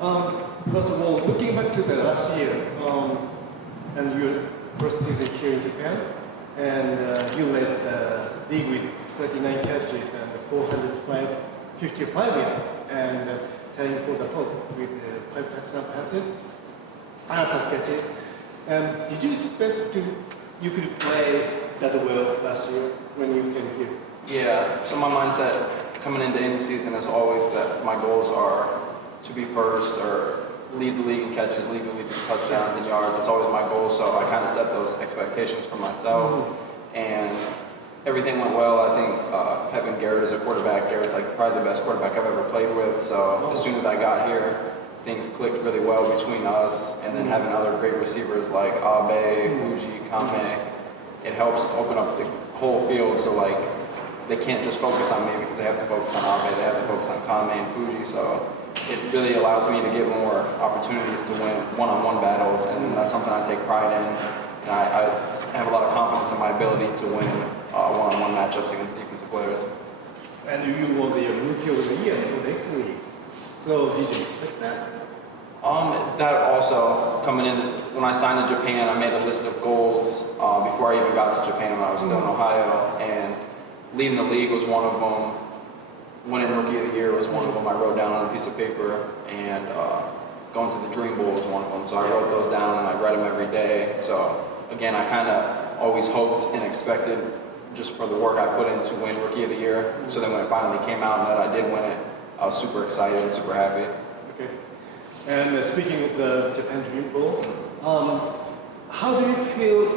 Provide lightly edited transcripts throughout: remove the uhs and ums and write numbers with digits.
First of all, looking back to the last year, and your first season here in Japan, and you led the league with 39 catches and 455 yards, and tying for the top with 5 touchdown passes, pass catches. And did you expect you could play that well last year when you came here? Yeah, so my mindset coming into any season is always that my goals are to be first or lead the league in catches, lead the league in touchdowns and yards. That's always my goal, so I kind of set those expectations for myself. And everything went well. I think having Garrett as a quarterback, Garrett's like probably the best quarterback I've ever played with. So as soon as I got here, things clicked really well between us. And then having other great receivers like Abe, Fuji, Kame, it helps open up the whole field. So like they can't just focus on me because they have to focus on Abe, they have to focus on Kame and Fuji. So it really allows me to get more opportunities to win one-on-one battles, and that's something I take pride in. And I have a lot of confidence in my ability to win one-on-one matchups against defensive players. And you won the Rookie of the Year in the X League. So did you expect that? That also, coming in, when I signed to Japan, I made a list of goals before I even got to Japan when I was still in Ohio, and leading the league was one of them. Winning Rookie of the Year was one of them I wrote down on a piece of paper, and going to the Dream Bowl was one of them. So I wrote those down and I read them every day. So again, I kind of always hoped and expected, just for the work I put in, to win Rookie of the Year. So then when it finally came out and that I did win it, I was super excited and super happy. Okay. And speaking of the Japan Dream Bowl, how do you feel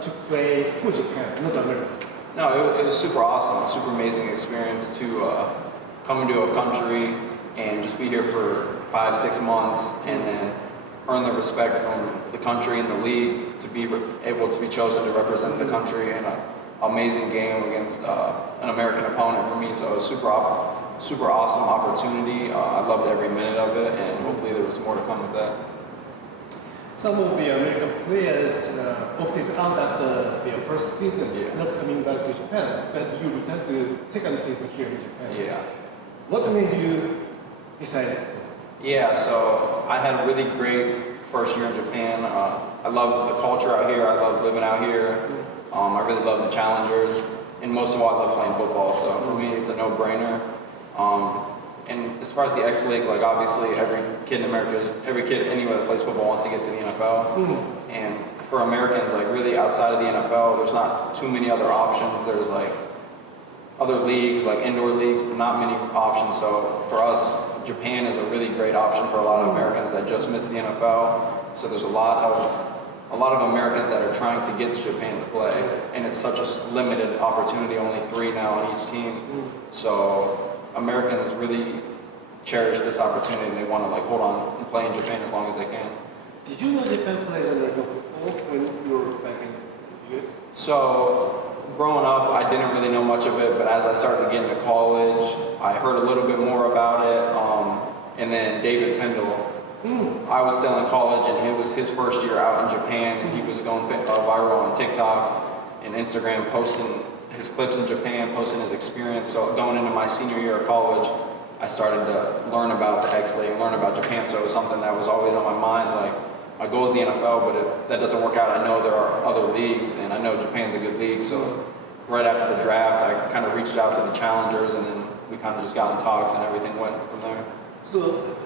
to play for Japan, not America? No, it was super awesome, super amazing experience to come into a country and just be here for 5-6 months and then earn the respect from the country and the league to be able to be chosen to represent the country in an amazing game against an American opponent for me. So it was super awesome opportunity. I loved every minute of it, and hopefully there was more to come with that. Some of the American players opted out after their first season, not coming back to Japan, but you returned to second season here in Japan. Yeah. What made you decide this? Yeah, so I had a really great first year in Japan. I love the culture out here. I love living out here. I really love the challengers, and most of all, I love playing football. So for me, it's a no-brainer. And as far as the X League, like obviously every kid in America, every kid anywhere that plays football wants to get to the NFL. And for Americans, like really outside of the NFL, there's not too many other options. There's like other leagues, like indoor leagues, but not many options. So for us, Japan is a really great option for a lot of Americans that just missed the NFL. So there's a lot of Americans that are trying to get to Japan to play, and it's such a limited opportunity, only 3 now on each team. So Americans really cherish this opportunity, and they want to like hold on and play in Japan as long as they can. Did you know Japan plays American football when you were back in the US? So growing up, I didn't really know much of it, but as I started to get into college, I heard a little bit more about it. And then David Pendle, I was still in college, and it was his first year out in Japan, and he was going viral on TikTok and Instagram, posting his clips in Japan, posting his experience. So going into my senior year of college, I started to learn about the X League, learn about Japan. So it was something that was always on my mind. Like, my goal is the NFL, but if that doesn't work out, I know there are other leagues, and I know Japan's a good league. So right after the draft, I kind of reached out to the challengers, and then we kind of just got in talks, and everything went from there. So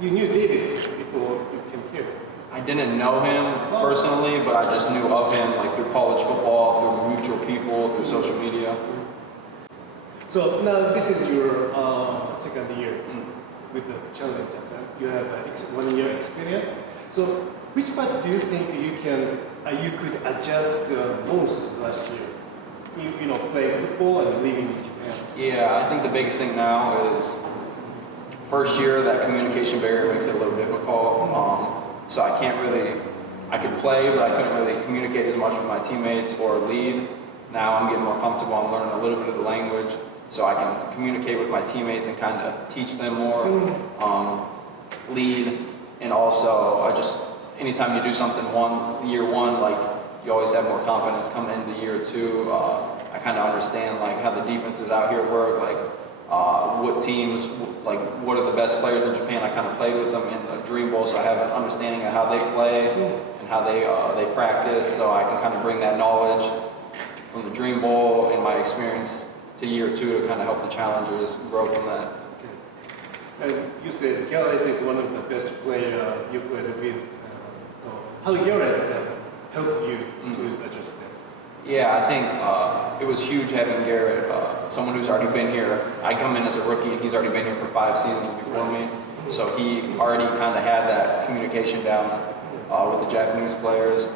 you knew David before you came here? I didn't know him personally, but I just knew of him like through college football, through mutual people, through social media. So now this is your second year with the challenge. You have 1 year experience. So which part do you think you could adjust most last year? You know, playing football and living in Japan. Yeah, I think the biggest thing now is first year that communication barrier makes it a little difficult. So I could play, but I couldn't really communicate as much with my teammates or lead. Now I'm getting more comfortable. I'm learning a little bit of the language, so I can communicate with my teammates and kind of teach them more, lead, and also anytime you do something year one, like you always have more confidence coming into year 2. I kind of understand like how the defenses out here work. Like what teams, like what are the best players in Japan. I kind of played with them in the Dream Bowl, so I have an understanding of how they play and how they practice, so I can kind of bring that knowledge from the Dream Bowl and my experience to year 2 to kind of help the challengers grow from that. And you said Garrett is one of the best players you played with. So how Garrett helped you to adjust that? Yeah, I think it was huge having Garrett, someone who's already been here. I come in as a rookie and he's already been here for 5 seasons before me. So he already kind of had that communication down with the Japanese players.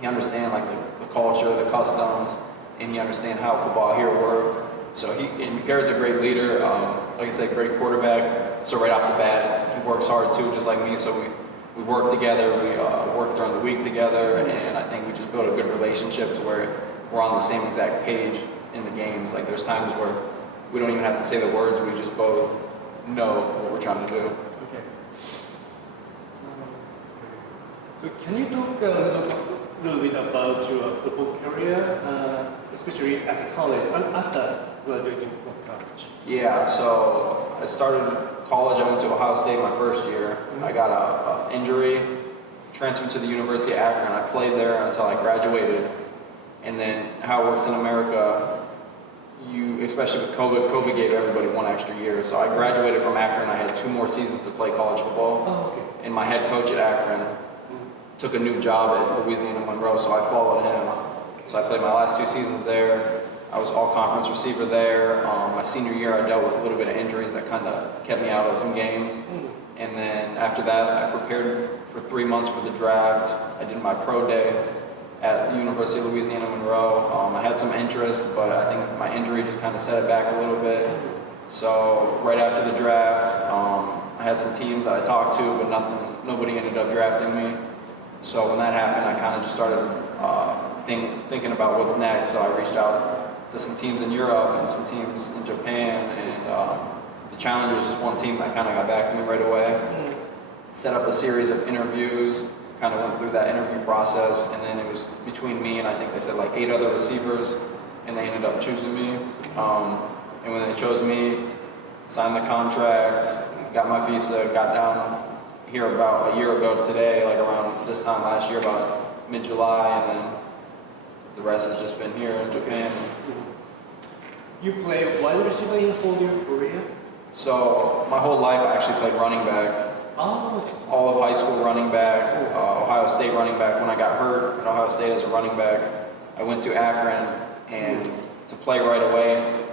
He understands like the culture, the customs, and he understands how football here worked. So Garrett's a great leader, like I said, great quarterback. So right off the bat, he works hard too, just like me. So we work together, we work during the week together, and I think we just build a good relationship to where we're on the same exact page in the games. Like there's times where we don't even have to say the words, we just both know what we're trying to do. Okay. So can you talk a little bit about your football career, especially at college and after graduating from college? Yeah, so I started college, I went to Ohio State my first year. I got an injury, transferred to the University of Akron. I played there until I graduated. And then how it works in America, especially with COVID gave everybody 1 extra year. So I graduated from Akron, I had 2 more seasons to play college football. Oh, okay. And my head coach at Akron took a new job at Louisiana Monroe, so I followed him. So I played my last 2 seasons there. I was all-conference receiver there. My senior year, I dealt with a little bit of injuries that kind of kept me out of some games. And then after that, I prepared for 3 months for the draft. I did my pro day at the University of Louisiana Monroe. I had some interest, but I think my injury just kind of set it back a little bit. So right after the draft, I had some teams that I talked to, but nobody ended up drafting me. So when that happened, I kind of just started thinking about what's next. So I reached out to some teams in Europe and some teams in Japan, and the Challengers is one team that kind of got back to me right away. Set up a series of interviews, kind of went through that interview process, and then it was between me and I think they said like 8 other receivers, and they ended up choosing me. And when they chose me, signed the contract, got my visa, got down here about a year ago today, like around this time last year, about mid-July, and then the rest has just been here in Japan. You play wide receiver in your career? So my whole life I actually played running back. Oh. All of high school running back, Ohio State running back. When I got hurt at Ohio State as a running back, I went to Akron, and to play right away,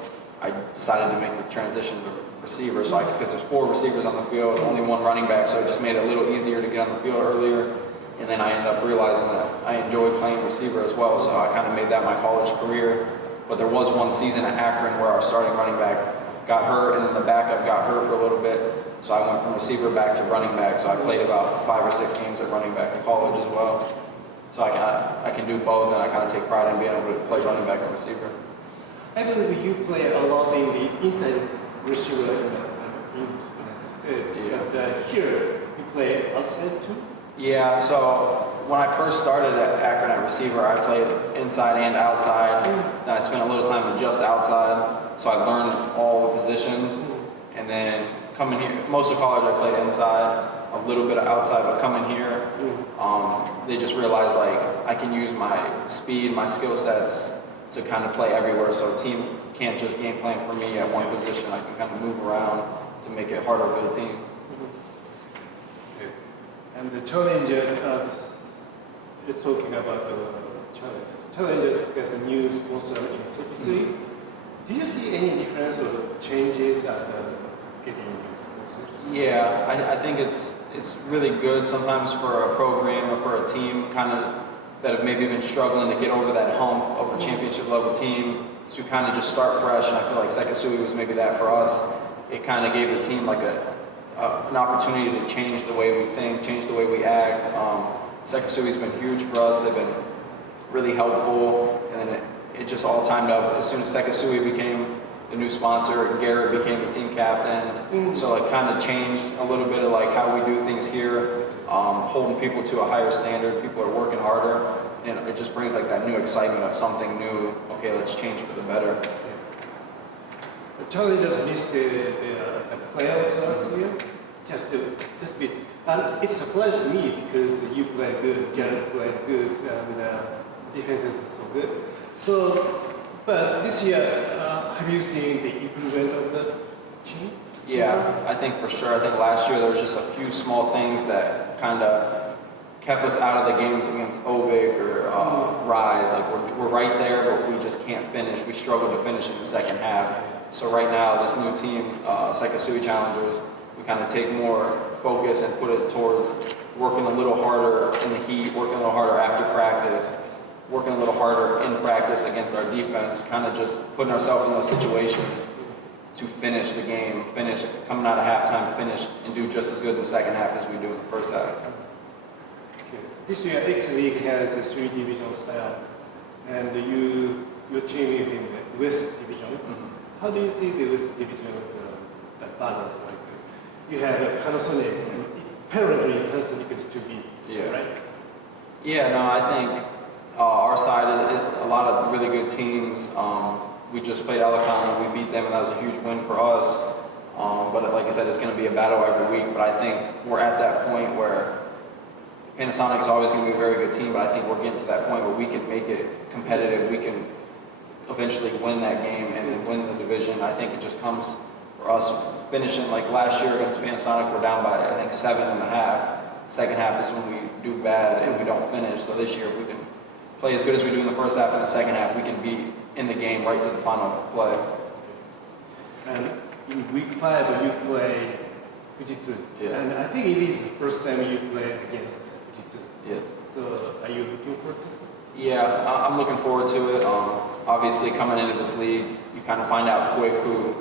I decided to make the transition to receiver. So because there's 4 receivers on the field, only 1 running back, so it just made it a little easier to get on the field earlier. And then I ended up realizing that I enjoyed playing receiver as well, so I kind of made that my college career. But there was 1 season at Akron where our starting running back got hurt, and then the backup got hurt for a little bit. So I went from receiver back to running back. So I played about 5 or 6 games at running back in college as well. So I can do both, and I kind of take pride in being able to play running back and receiver. I believe you play a lot in the inside receiver in the United States. Yeah. But here, you play outside too? Yeah, so when I first started at Akron at receiver, I played inside and outside. Then I spent a little time in just outside, so I learned all the positions. And then coming here, most of college I played inside, a little bit of outside, but coming here, they just realized like I can use my speed, my skill sets to kind of play everywhere. So a team can't just game plan for me at one position. I can kind of move around to make it harder for the team. And the Challengers, it's talking about the Challengers. Challengers get a new sponsor in SEKISUI. Do you see any difference or changes after getting new sponsors? Yeah, I think it's really good sometimes for a program or for a team kind of that have maybe been struggling to get over that hump of a championship level team to kind of just start fresh. And I feel like SEKISUI was maybe that for us. It kind of gave the team like an opportunity to change the way we think, change the way we act. SEKISUI's been huge for us. They've been really helpful, and then it just all timed up. As soon as SEKISUI became the new sponsor, Garrett became the team captain. So it kind of changed a little bit of like how we do things here, holding people to a higher standard. People are working harder, and it just brings like that new excitement of something new. Okay, let's change for the better. challengers missed the playoffs last year. Just bit. And it surprised me because you play good, Garrett played good, and defense is so good. So, but this year, have you seen the improvement of the team? Yeah, I think for sure. I think last year there was just a few small things that kind of kept us out of the games against Obik or Rise. Like we're right there, but we just can't finish. We struggle to finish in the second half. So right now, this new team, SEKISUI Challengers, we kind of take more focus and put it towards working a little harder in the heat, working a little harder after practice, working a little harder in practice against our defense, kind of just putting ourselves in those situations to finish the game, finish, coming out of halftime, finish, and do just as good in the second half as we do in the first half. Okay. This year, X League has a 3-division style, and your team is in the West Division. Mm-hmm. How do you see the West Division's balance? Like, you have Panasonic, and apparently Panasonic is to be, right? Yeah, no, I think our side is a lot of really good teams. We just played Alicante, we beat them, and that was a huge win for us. But like I said, it's going to be a battle every week. But I think we're at that point where Panasonic is always going to be a very good team, but I think we're getting to that point where we can make it competitive. We can eventually win that game and then win the division. I think it just comes for us finishing, like last year against Panasonic, we're down by, I think, 7.5. Second half is when we do bad and we don't finish. So this year, if we can play as good as we do in the first half and the second half, we can be in the game right to the final play. And in week 5, you play Fujitsu. Yeah. And I think it is the first time you play against Fujitsu. Yes. So are you looking forward to this? Yeah, I'm looking forward to it. Obviously, coming into this league, you kind of find out quick who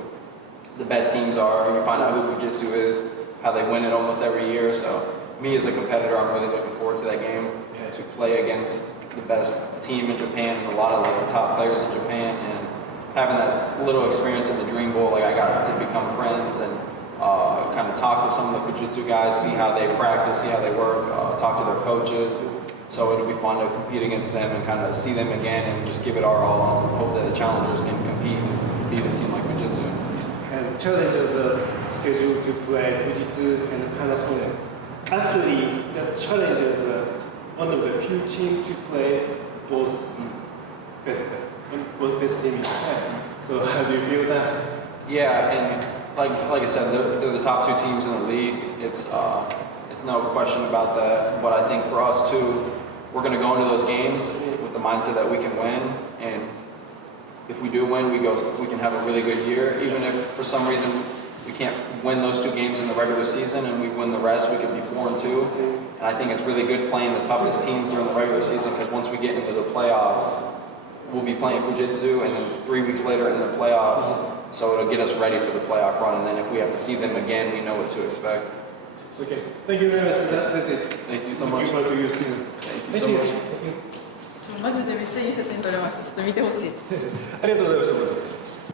the best teams are. You find out who Fujitsu is, how they win it almost every year. So me as a competitor, I'm really looking forward to that game, to play against the best team in Japan and a lot of like the top players in Japan, and having that little experience in the Dream Bowl. Like I got to become friends and kind of talk to some of the Fujitsu guys, see how they practice, see how they work, talk to their coaches. So it'll be fun to compete against them and kind of see them again and just give it our all and hope that the challengers can compete and beat a team like Fujitsu. And challengers are scheduled to play Fujitsu and Panasonic. Actually, the challengers are one of the few teams to play both best team in Japan. So how do you feel that? Yeah, and like I said, they're the top 2 teams in the league. It's no question about that. But I think for us too, we're going to go into those games with the mindset that we can win, and if we do win, we can have a really good year. Even if for some reason we can't win those 2 games in the regular season and we win the rest, we could be 4-2. And I think it's really good playing the toughest teams during the regular season, because once we get into the playoffs, we'll be playing Fujitsu, and then 3 weeks later in the playoffs. So it'll get us ready for the playoff run, and then if we have to see them again, we know what to expect. Okay, thank you very much for that visit. Thank you so much. Looking forward to your season. Thank you so much. マジでめっちゃいい写真撮れました。ちょっと見てほしい。ありがとうございました。